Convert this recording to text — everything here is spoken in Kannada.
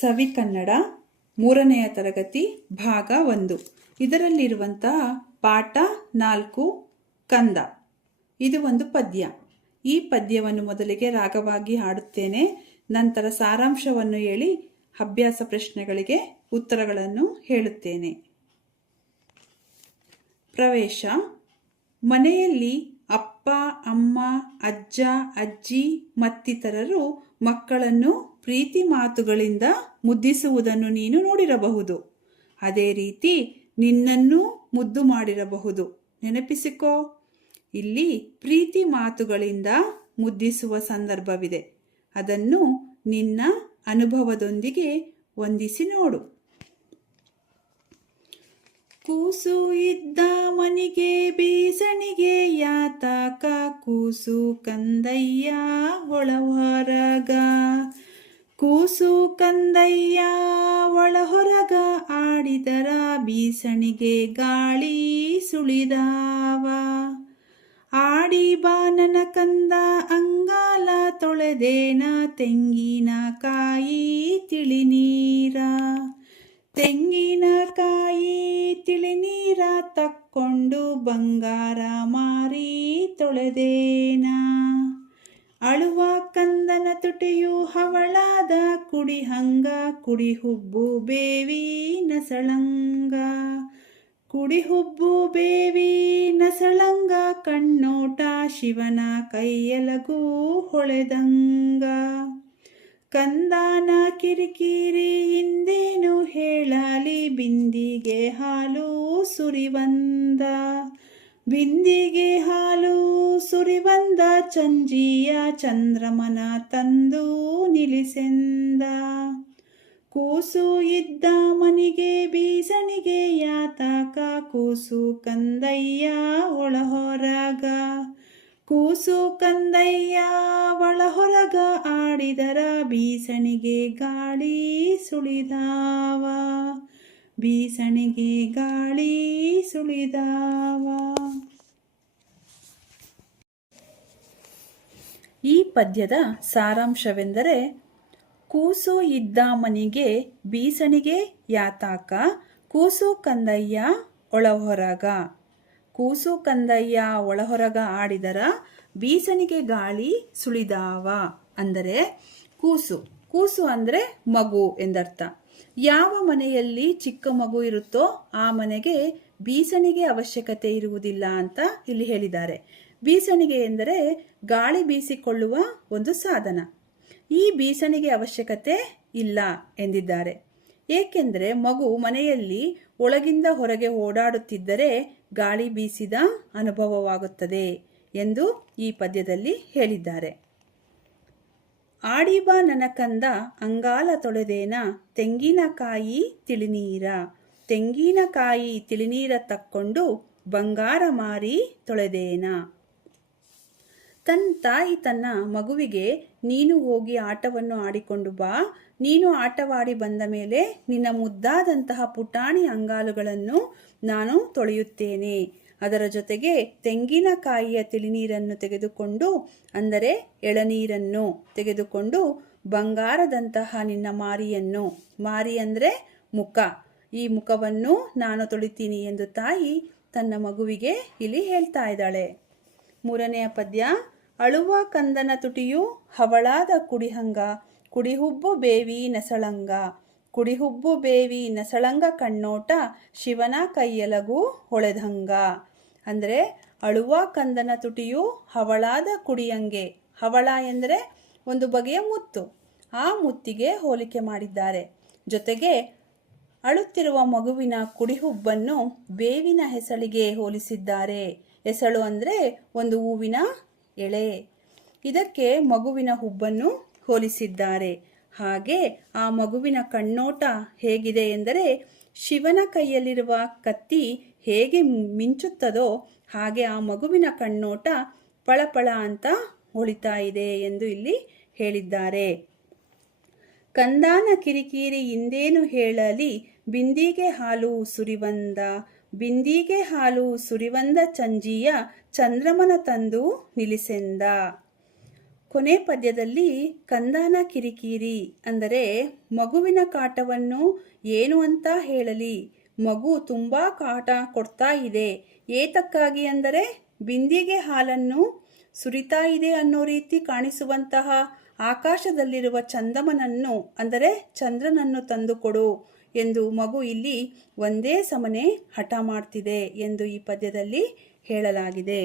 ಸವಿ ಕನ್ನಡ, ಮೂರನೆಯ ತರಗತಿ ಭಾಗ ಒಂದು. ಇದರಲ್ಲಿರುವಂತಹ ಪಾಠ ನಾಲ್ಕು, ಕಂದ. ಇದು ಒಂದು ಪದ್ಯ. ಈ ಪದ್ಯವನ್ನು ಮೊದಲಿಗೆ ರಾಗವಾಗಿ ಹಾಡುತ್ತೇನೆ. ನಂತರ ಸಾರಾಂಶವನ್ನು ಹೇಳಿ ಅಭ್ಯಾಸ ಪ್ರಶ್ನೆಗಳಿಗೆ ಉತ್ತರಗಳನ್ನು ಹೇಳುತ್ತೇನೆ. ಪ್ರವೇಶ. ಮನೆಯಲ್ಲಿ ಅಪ್ಪ, ಅಮ್ಮ, ಅಜ್ಜ, ಅಜ್ಜಿ ಮತ್ತಿತರರು ಮಕ್ಕಳನ್ನು ಪ್ರೀತಿ ಮಾತುಗಳಿಂದ ಮುದ್ದಿಸುವುದನ್ನು ನೀನು ನೋಡಿರಬಹುದು. ಅದೇ ರೀತಿ ನಿನ್ನನ್ನೂ ಮುದ್ದು ಮಾಡಿರಬಹುದು. ನೆನಪಿಸಿಕೋ, ಇಲ್ಲಿ ಪ್ರೀತಿ ಮಾತುಗಳಿಂದ ಮುದ್ದಿಸುವ ಸಂದರ್ಭವಿದೆ. ಅದನ್ನು ನಿನ್ನ ಅನುಭವದೊಂದಿಗೆ ಹೊಂದಿಸಿ ನೋಡು. ಕೂಸು ಇದ್ದ ಮನಿಗೆ, ಬೀಸಣಿಗೆ ಯಾತಕ ಕೂಸು ಕಂದಯ್ಯ ಒಳಹೊರಗ. ಕೂಸು ಕಂದಯ್ಯ ಒಳಹೊರಗ ಆಡಿದರ ಬೀಸಣಿಗೆ ಗಾಳಿ ಸುಳಿದಾವ. ಆಡಿ ಬಾನನ ಕಂದ ಅಂಗಾಲ ತೊಳೆದೇನ ತೆಂಗಿನ ಕಾಯಿ ತಿಳಿ ನೀರ ತೆಂಗಿನಕಾಯಿ ತಿಳಿ ನೀರ ತಕ್ಕೊಂಡು ಬಂಗಾರ ಮಾರಿ ತೊಳೆದೇನ? ಅಳುವ ಕಂದನ ತುಟಿಯು ಹವಳಾದ ಕುಡಿ ಹಂಗ ಕುಡಿ ಹುಬ್ಬು ಬೇವಿ ನಸಳಂಗ. ಕುಡಿ ಹುಬ್ಬು ಬೇವಿ ನಸಳಂಗ, ಕಣ್ಣೋಟ ಶಿವನ ಕೈಯಲಗೂ ಹೊಳೆದಂಗ. ಕಂದಾನ ಕಿರಿಕಿರಿ ಹಿಂದೇನು ಹೇಳಲಿ? ಬಿಂದಿಗೆ ಹಾಲು ಸುರಿವಂದ, ಬಿಂದಿಗೆ ಹಾಲು ಸುರಿವಂದ, ಚಂಜಿಯ ಚಂದ್ರಮನ ತಂದು ನಿಲ್ಲಿಸೆಂದ. ಕೂಸು ಇದ್ದ ಮನಿಗೆ, ಬೀಸಣಿಗೆ ಯಾತಕ? ಕೂಸು ಕಂದಯ್ಯ ಒಳಹೊರಗ, ಕೂಸು ಕಂದಯ್ಯ ಒಳಹೊರಗ ಆಡಿದರ ಬೀಸಣಿಗೆ ಗಾಳಿ ಸುಳಿದಾವ. ಬೀಸಣಿಗೆ ಗಾಳಿ ಸುಳಿದಾವ. ಈ ಪದ್ಯದ ಸಾರಾಂಶವೆಂದರೆ, ಕೂಸು ಇದ್ದ ಮನಿಗೆ ಬೀಸಣಿಗೆ ಯಾತಾಕ, ಕೂಸು ಕಂದಯ್ಯ ಒಳಹೊರಗ. ಕೂಸು ಕಂದಯ್ಯ ಒಳಹೊರಗ ಆಡಿದರ ಬೀಸಣಿಗೆ ಗಾಳಿ ಸುಳಿದಾವ. ಅಂದರೆ ಕೂಸು. ಕೂಸು ಅಂದರೆ ಮಗು ಎಂದರ್ಥ. ಯಾವ ಮನೆಯಲ್ಲಿ ಚಿಕ್ಕ ಮಗು ಇರುತ್ತೋ ಆ ಮನೆಗೆ ಬೀಸಣಿಗೆ ಅವಶ್ಯಕತೆ ಇರುವುದಿಲ್ಲ ಅಂತ ಇಲ್ಲಿ ಹೇಳಿದ್ದಾರೆ. ಬೀಸಣಿಗೆ ಎಂದರೆ ಗಾಳಿ ಬೀಸಿಕೊಳ್ಳುವ ಒಂದು ಸಾಧನ. ಈ ಬೀಸಣಿಗೆ ಅವಶ್ಯಕತೆ ಇಲ್ಲ ಎಂದಿದ್ದಾರೆ. ಏಕೆಂದರೆ ಮಗು ಮನೆಯಲ್ಲಿ ಒಳಗಿಂದ ಹೊರಗೆ ಓಡಾಡುತ್ತಿದ್ದರೆ ಗಾಳಿ ಬೀಸಿದ ಅನುಭವವಾಗುತ್ತದೆ ಎಂದು ಈ ಪದ್ಯದಲ್ಲಿ ಹೇಳಿದ್ದಾರೆ. ಆಡಿಬ ನನ್ನ ಕಂದ ಅಂಗಾಲ ತೊಳೆದೇನ ತೆಂಗಿನಕಾಯಿ ತಿಳಿನೀರ. ತೆಂಗಿನಕಾಯಿ ತಿಳಿನೀರ ತಕ್ಕೊಂಡು ಬಂಗಾರ ಮಾರಿ ತೊಳೆದೇನ. ತನ್ನ ತಾಯಿ ತನ್ನ ಮಗುವಿಗೆ, ನೀನು ಹೋಗಿ ಆಟವನ್ನು ಆಡಿಕೊಂಡು ಬಾ. ನೀನು ಆಟವಾಡಿ ಬಂದ ಮೇಲೆ ನಿನ್ನ ಮುದ್ದಾದಂತಹ ಪುಟಾಣಿ ಅಂಗಾಲುಗಳನ್ನು ನಾನು ತೊಳೆಯುತ್ತೇನೆ. ಅದರ ಜೊತೆಗೆ ತೆಂಗಿನಕಾಯಿಯ ತಿಳಿನೀರನ್ನು ತೆಗೆದುಕೊಂಡು, ಅಂದರೆ ಎಳನೀರನ್ನು ತೆಗೆದುಕೊಂಡು ಬಂಗಾರದಂತಹ ನಿನ್ನ ಮಾರಿಯನ್ನು, ಮಾರಿ ಅಂದರೆ ಮುಖ. ಈ ಮುಖವನ್ನು ನಾನು ತೊಳಿತೀನಿ ಎಂದು ತಾಯಿ ತನ್ನ ಮಗುವಿಗೆ ಇಲ್ಲಿ ಹೇಳ್ತಾ ಇದ್ದಾಳೆ. ಮೂರನೆಯ ಪದ್ಯ, ಅಳುವ ಕಂದನ ತುಟಿಯು ಹವಳಾದ ಕುಡಿಹಂಗ, ಕುಡಿಹುಬ್ಬು ಬೇವಿ ನಸಳಂಗ. ಕುಡಿಹುಬ್ಬು ಬೇವಿ ನಸಳಂಗ ಕಣ್ಣೋಟ ಶಿವನ ಕೈಯಲಗು ಹೊಳೆದಂಗ. ಅಂದರೆ ಅಳುವ ಕಂದನ ತುಟಿಯು ಹವಳಾದ ಕುಡಿಯಂಗೆ. ಹವಳ ಎಂದರೆ ಒಂದು ಬಗೆಯ ಮುತ್ತು. ಆ ಮುತ್ತಿಗೆ ಹೋಲಿಕೆ ಮಾಡಿದ್ದಾರೆ. ಜೊತೆಗೆ ಅಳುತ್ತಿರುವ ಮಗುವಿನ ಕುಡಿಹುಬ್ಬನ್ನು ಬೇವಿನ ಹೆಸಳಿಗೆ ಹೋಲಿಸಿದ್ದಾರೆ. ಹೆಸಳು ಅಂದರೆ ಒಂದು ಹೂವಿನ ಎಳೆ. ಇದಕ್ಕೆ ಮಗುವಿನ ಹುಬ್ಬನ್ನು ಹೋಲಿಸಿದ್ದಾರೆ. ಹಾಗೆ ಆ ಮಗುವಿನ ಕಣ್ಣೋಟ ಹೇಗಿದೆ ಎಂದರೆ ಶಿವನ ಕೈಯಲ್ಲಿರುವ ಕತ್ತಿ ಹೇಗೆ ಮಿಂಚುತ್ತದೋ ಹಾಗೆ ಆ ಮಗುವಿನ ಕಣ್ಣೋಟ ಪಳಪಳ ಅಂತ ಹೊಳಿತಾ ಇದೆ ಎಂದು ಇಲ್ಲಿ ಹೇಳಿದ್ದಾರೆ. ಕಂದಾನ ಕಿರಿಕಿರಿ ಇಂದೇನು ಹೇಳಲಿ, ಬಿಂದಿಗೆ ಹಾಲು ಸುರಿವಂದ, ಬಿಂದಿಗೆ ಹಾಲು ಸುರಿವಂದ ಚಂಜಿಯ ಚಂದ್ರಮನ ತಂದು ನಿಲ್ಲಿಸೆಂದ. ಕೊನೆ ಪದ್ಯದಲ್ಲಿ ಕಂದಾನ ಕಿರಿಕಿರಿ ಅಂದರೆ ಮಗುವಿನ ಕಾಟವನ್ನು ಏನು ಅಂತ ಹೇಳಲಿ. ಮಗು ತುಂಬ ಕಾಟ ಕೊಡ್ತಾ ಇದೆ. ಏತಕ್ಕಾಗಿ ಅಂದರೆ ಬಿಂದಿಗೆ ಹಾಲನ್ನು ಸುರಿತಾ ಇದೆ ಅನ್ನೋ ರೀತಿ ಕಾಣಿಸುವಂತಹ ಆಕಾಶದಲ್ಲಿರುವ ಚಂದಮನನ್ನು ಅಂದರೆ ಚಂದ್ರನನ್ನು ತಂದುಕೊಡು ಎಂದು ಮಗು ಇಲ್ಲಿ ಒಂದೇ ಸಮನೆ ಹಠ ಮಾಡ್ತಿದೆ ಎಂದು ಈ ಪದ್ಯದಲ್ಲಿ ಹೇಳಲಾಗಿದೆ.